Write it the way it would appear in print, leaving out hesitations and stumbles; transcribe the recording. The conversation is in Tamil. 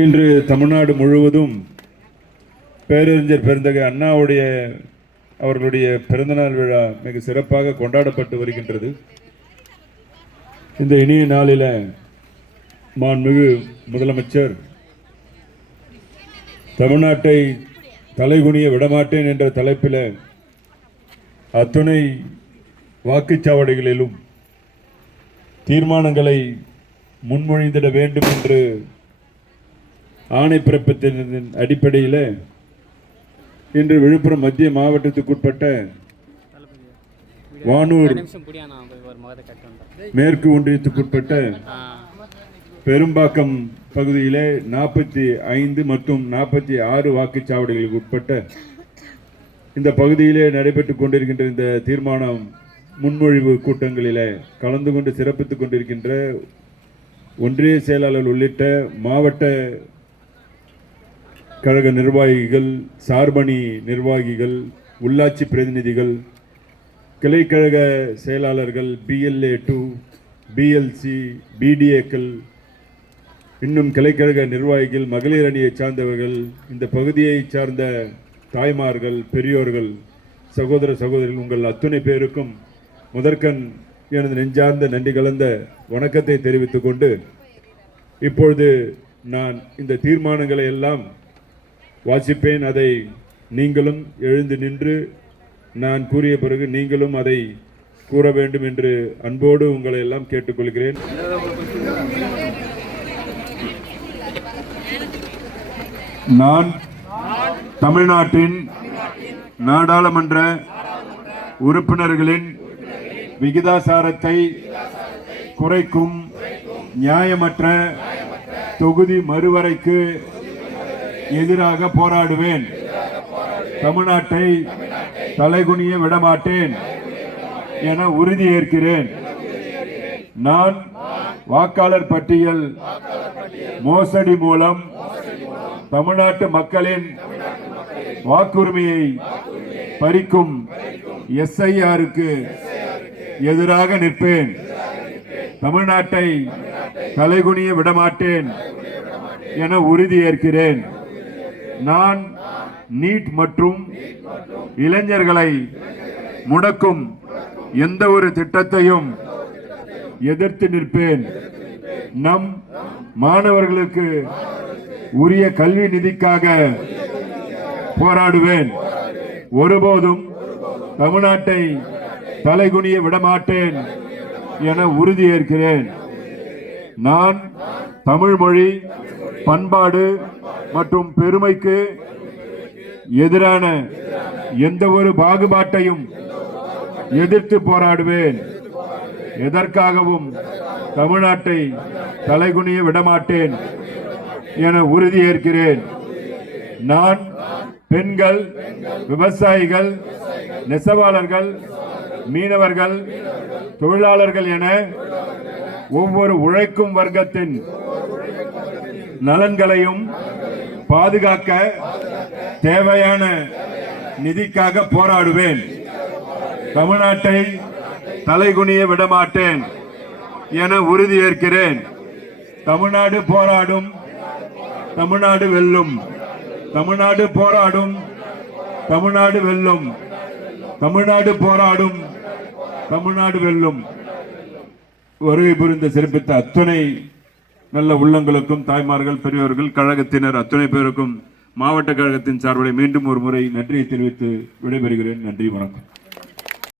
இன்று தமிழ்நாடு முழுவதும் பேரறிஞர் பெருந்தகை அண்ணாவுடைய அவர்களுடைய பிறந்தநாள் விழா மிக சிறப்பாக கொண்டாடப்பட்டு வருகின்றது. இந்த இனிய நாளில் மாண்புமிகு முதலமைச்சர் தமிழ்நாட்டை தலைகுனிய விடமாட்டேன் என்ற தலைப்பில் அத்துணை வாக்குச்சாவடிகளிலும் தீர்மானங்களை முன்மொழிந்திட வேண்டும் என்று ஆணை பிறப்பித்ததன் அடிப்படையில் இன்று விழுப்புரம் மத்திய மாவட்டத்துக்குட்பட்ட வானூர் மேற்கு ஒன்றியத்துக்குட்பட்ட பெரும்பாக்கம் பகுதியிலே 45 மற்றும் 46 வாக்குச்சாவடிகளுக்கு உட்பட்ட இந்த பகுதியிலே நடைபெற்றுக் கொண்டிருக்கின்ற இந்த தீர்மானம் முன்மொழிவு கூட்டங்களிலே கலந்து கொண்டு சிறப்பித்துக் கொண்டிருக்கின்ற ஒன்றிய செயலாளர் உள்ளிட்ட மாவட்ட கழக நிர்வாகிகள், சார்பணி நிர்வாகிகள், உள்ளாட்சி பிரதிநிதிகள், கிளைக்கழக செயலாளர்கள், BLA 2, BLC, BDAக்கள், இன்னும் கிளைக்கழக நிர்வாகிகள், மகளிர் அணியை சார்ந்தவர்கள், இந்த பகுதியை சார்ந்த தாய்மார்கள், பெரியோர்கள், சகோதர சகோதரிகள், உங்கள் அத்துணை பேருக்கும் முதற்கண் எனது நெஞ்சார்ந்த நன்றி கலந்த வணக்கத்தை தெரிவித்துக் கொண்டு இப்பொழுது நான் இந்த தீர்மானங்களை எல்லாம் வாசிப்பேன். அதை நீங்களும் எழுந்து நின்று நான் கூறிய பிறகு நீங்களும் அதை கூற வேண்டும் என்று அன்போடு உங்களை எல்லாம் கேட்டுக்கொள்கிறேன். நான் தமிழ்நாட்டின் நாடாளுமன்ற உறுப்பினர்களின் விகிதாசாரத்தை குறைக்கும் நியாயமற்ற தொகுதி மறுவரைக்கு எதிராக போராடுவேன். தமிழ்நாட்டை தலைகுனிய விடமாட்டேன் என உறுதியேற்கிறேன். நான் வாக்காளர் பட்டியல் மோசடி மூலம் தமிழ்நாட்டு மக்களின் வாக்குரிமையை பறிக்கும் SIRக்கு எதிராக நிற்பேன். தமிழ்நாட்டை தலைகுனிய விடமாட்டேன் என உறுதியேற்கிறேன். நான் நீட் மற்றும் இளைஞர்களை முடக்கும் எந்த ஒரு திட்டத்தையும் எதிர்த்து நிற்பேன். நம் மாணவர்களுக்கு உரிய கல்வி நிதிக்காக போராடுவேன். ஒருபோதும் தமிழ்நாட்டை தலைகுனிய விடமாட்டேன் என உறுதியேற்கிறேன். நான் தமிழ் மொழி, பண்பாடு மற்றும் பெருமைக்கு எதிரான எந்த ஒரு பாகுபாட்டையும் எதிர்த்து போராடுவேன். எதற்காகவும் தமிழ்நாட்டை தலைகுனிய விடமாட்டேன் என உறுதியேற்கிறேன். நான் பெண்கள், விவசாயிகள், நெசவாளர்கள், மீனவர்கள், தொழிலாளர்கள் என ஒவ்வொரு உழைக்கும் வர்க்கத்தின் நலன்களையும் பாதுகாக்க தேவையான நிதிக்காக போராடுவேன். தமிழ்நாட்டை தலைகுனிய விடமாட்டேன் என உறுதியேற்கிறேன். தமிழ்நாடு போராடும், தமிழ்நாடு வெல்லும். தமிழ்நாடு போராடும், தமிழ்நாடு வெல்லும். தமிழ்நாடு போராடும், தமிழ்நாடு வெல்லும். வருகை புரிந்த சிறப்பித்த அத்துணை நல்ல உள்ளங்களுக்கும், தாய்மார்கள், பெரியோர்கள், கழகத்தினர் அத்துணை பேருக்கும் மாவட்ட கழகத்தின் சார்பில் மீண்டும் ஒரு முறை நன்றியை தெரிவித்து விடைபெறுகிறேன். நன்றி, வணக்கம்.